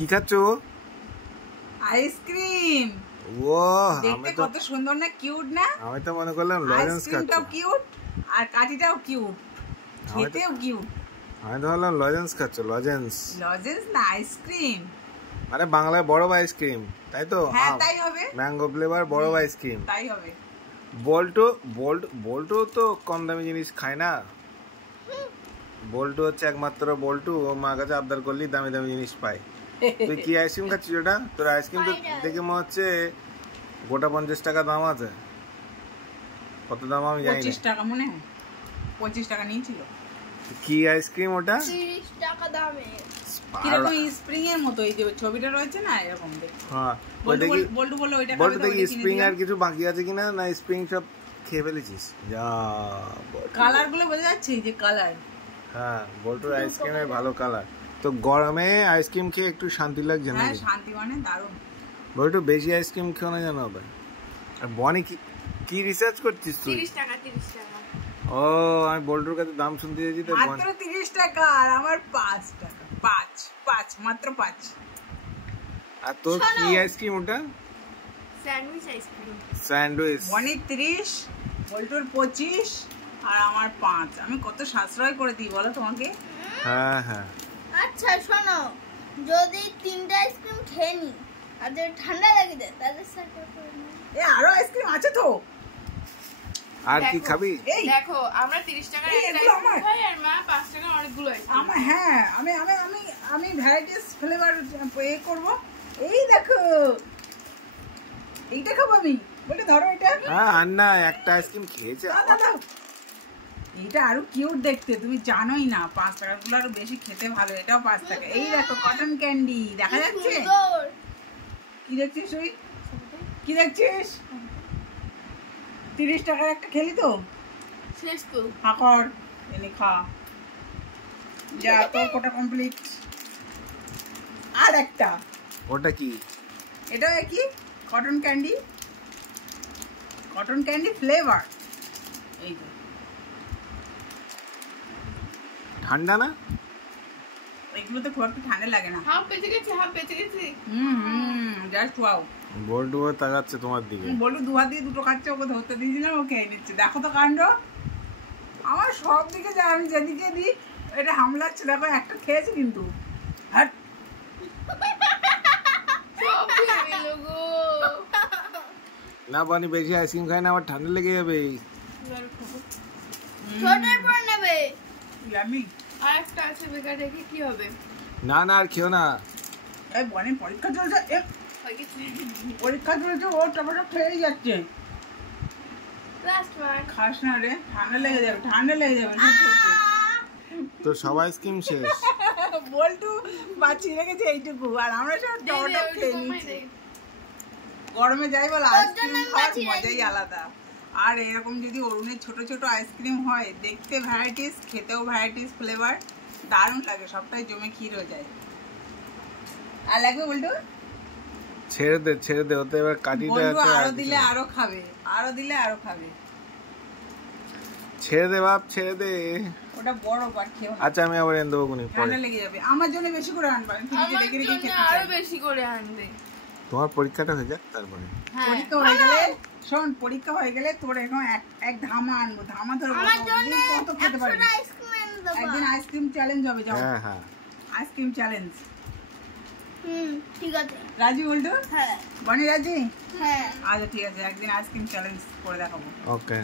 কি খাচ্ছ? আইসক্রিম। ও দেখতে কত সুন্দর না, কিউট না? আমি তো মনে করলাম লজেন্স খাচ্ছ। আইসক্রিমটাও কিউট আর কাঠিটাও কিউট, খেতেও কিউট। আমি তো ভাবলাম লজেন্স খাচ্ছ। লজেন্স লজেন্স না, আইসক্রিম। মানে বাংলায় বড় আইসক্রিম, তাই তো? হ্যাঁ তাই হবে। ম্যাঙ্গো ফ্লেভার বড় আইসক্রিম তাই হবে। বল্টু তো কম দামি জিনিস খায় না। বল্টু হচ্ছে একমাত্র বল্টু, ও মা কাছে আবদার করলি দামি দামি জিনিস পায়। তুই কি আইসক্রিম খাচ্ছিস ওটা? তোর আইসক্রিম তো দেখে মনে হচ্ছে গোটা 50 টাকা দাম আছে। কত দাম আমি জানি না। 25 টাকা মনে হয়, 25 টাকা নিয়েছিল। কি আইসক্রিম ওটা? 30 টাকা দামে। কিরকম স্প্রিং এর মতো, এই যে ছবিটা রয়েছে না এরকম দেখতে। হ্যাঁ ওই দেখি। বল্টু বললো ওইটা বল্টু দেখি স্প্রিং আর কিছু বাকি আছে কিনা, না স্প্রিং সব খেয়ে ফেলেছিস? যা কালার গুলো বোঝা যাচ্ছে, এই যে কালার। হ্যাঁ বল্টুর আইসক্রিমের ভালো কালার। তো গরমে আইসক্রিম খেয়ে একটু শান্তি লাগছে না? হ্যাঁ শান্তি মানে দারুণ। বল্টু বেশি আইসক্রিম খেও না জানো ভাই। আর বনি কি রিসার্চ করছিস তুই? 30 টাকা 30 টাকা। ও আমি বল্টুর কাছে দাম শুনতে যাচ্ছি তো। মাত্র 30 টাকা আর আমার 5 টাকা। 5 মাত্র 5। আর তোর কি আইসক্রিম ওটা? Sandwich ice cream. স্যান্ডউইচ। বনি 30, বল্টুর 25 আর আমার 5। আমি কত সাশ্রয় করে দিই বলো তোমাকে? হ্যাঁ হ্যাঁ। আচ্ছা শোনো, যদি 3টা আইসক্রিম খেয়ে নি আর যদি ঠান্ডা লেগে যায় তাহলে সার্ভার করে নাও। এ আরো আইসক্রিম আছে তো। আর কি খাবি? এই দেখো আমরা 30 টাকার একটা আইসক্রিম খাই আর মা 5 টাকার অনেকগুলো আইসক্রিম। আমার হ্যাঁ আমি ভ্যারাইটিস ফ্লেভার এ করব। এই দেখো এইটা খাবো আমি, বলে ধরো এটা। হ্যাঁ আর না একটা আইসক্রিম খেয়েছে। দাও এইটা আরো কিউট দেখতে, তুমি জানোই না 5 টাকার গুলো আরো বেশি খেতে ভালো। এটাও 5 টাকা। এই দেখো কটন ক্যান্ডি দেখা যাচ্ছে। কি দেখছিস তুই? কি দেখছিস? 30 টাকার একটা খেলি তো শেষ তো। হাকর এনে খা যা, তোর কোটা কমপ্লিট। আর একটা ওটা কি? এটাও একই কটন ক্যান্ডি ফ্লেভার। এই তো ঠান্ডা না? এগুলোতে খুব একটা ঠান্ডা লাগে না। হাফ বেঁচে গেছে জাস্ট ওয়াও। বল্টু তাকাচ্ছে তোমার দিকে। বলু দু হাত দিয়ে দুটো খাচ্ছে, ওকে ধরতে দিয়েছিলাম, ও খেয়ে নিচ্ছে। দেখো তো কাণ্ড আমার, সব দিকে যা আমি যেদিকে দিই এটা হামলাচ্ছে। দেখো একটা খেয়েছে কিন্তু। হাট সব খেয়ে গেল গো। না বানি বেশি আইসক্রিম খায় না, আমার ঠান্ডা লেগে যাবে। ছোটর পর নেবে। আমি আর একটা আছে বেকার রেখে কি হবে? না না আর খেও না। এই বনে পরীক্ষা চলছে, হয়ে গেছে। পরীক্ষা চলছে, ও টমেটো খেয়ে যাচ্ছে। Last one. খাস না রে, ঠান্ডা লেগে যাবে। তো সব আইসক্রিম শেষ। বল্টু বাঁচিয়ে রেখেছে এইটুকু, আর আমরা সব টমেটো খেয়ে নিচ্ছি। গরমে যাই বল আইসক্রিম খাওয়ার মজাই আলাদা। আর এরকম যদি অরুণের ছোট ছোট আইসক্রিম হয়, দেখতে ভ্যারাইটিস, খেতেও ভ্যারাইটিস ফ্লেভার, দারুণ লাগে। সবটাই জমে ক্ষীর হয়ে যায়। আর লাগবে বল্টু? ছেড়ে দে ওতে এবার কাটিটা বল্টু আছে। আরো দিলে আরো খাবে। ছেড়ে দে বাপ, ছেড়ে দে। ওটা বড় পাট খেয়ে আচ্ছা আমি আবার এনে দেবো কোনি পরে। ঠান্ডা লেগে যাবে। আমার জন্য বেশি করে আনবা, ফ্রিজে রেখে রেখে খেতে চাই। আরো বেশি করে আনবে। তোমার পরীক্ষাটা হয়ে যাক তারপরে। পরীক্ষা হয়ে গেলে শোন, পরীক্ষা হয়ে গেলে তোর এখন এক ধামা আনবো। ধামা ধরে আমার জন্য কত খেতে পারবি। 100টা আইসক্রিম এনে দেবো। একদিন আইসক্রিম চ্যালেঞ্জ হবে। যাও হ্যাঁ হ্যাঁ আইসক্রিম চ্যালেঞ্জ। ঠিক আছে। রাজি বলতো? হ্যাঁ বনি রাজি? হ্যাঁ। আচ্ছা ঠিক আছে, একদিন আইসক্রিম চ্যালেঞ্জ করে দেখাবো। ওকে।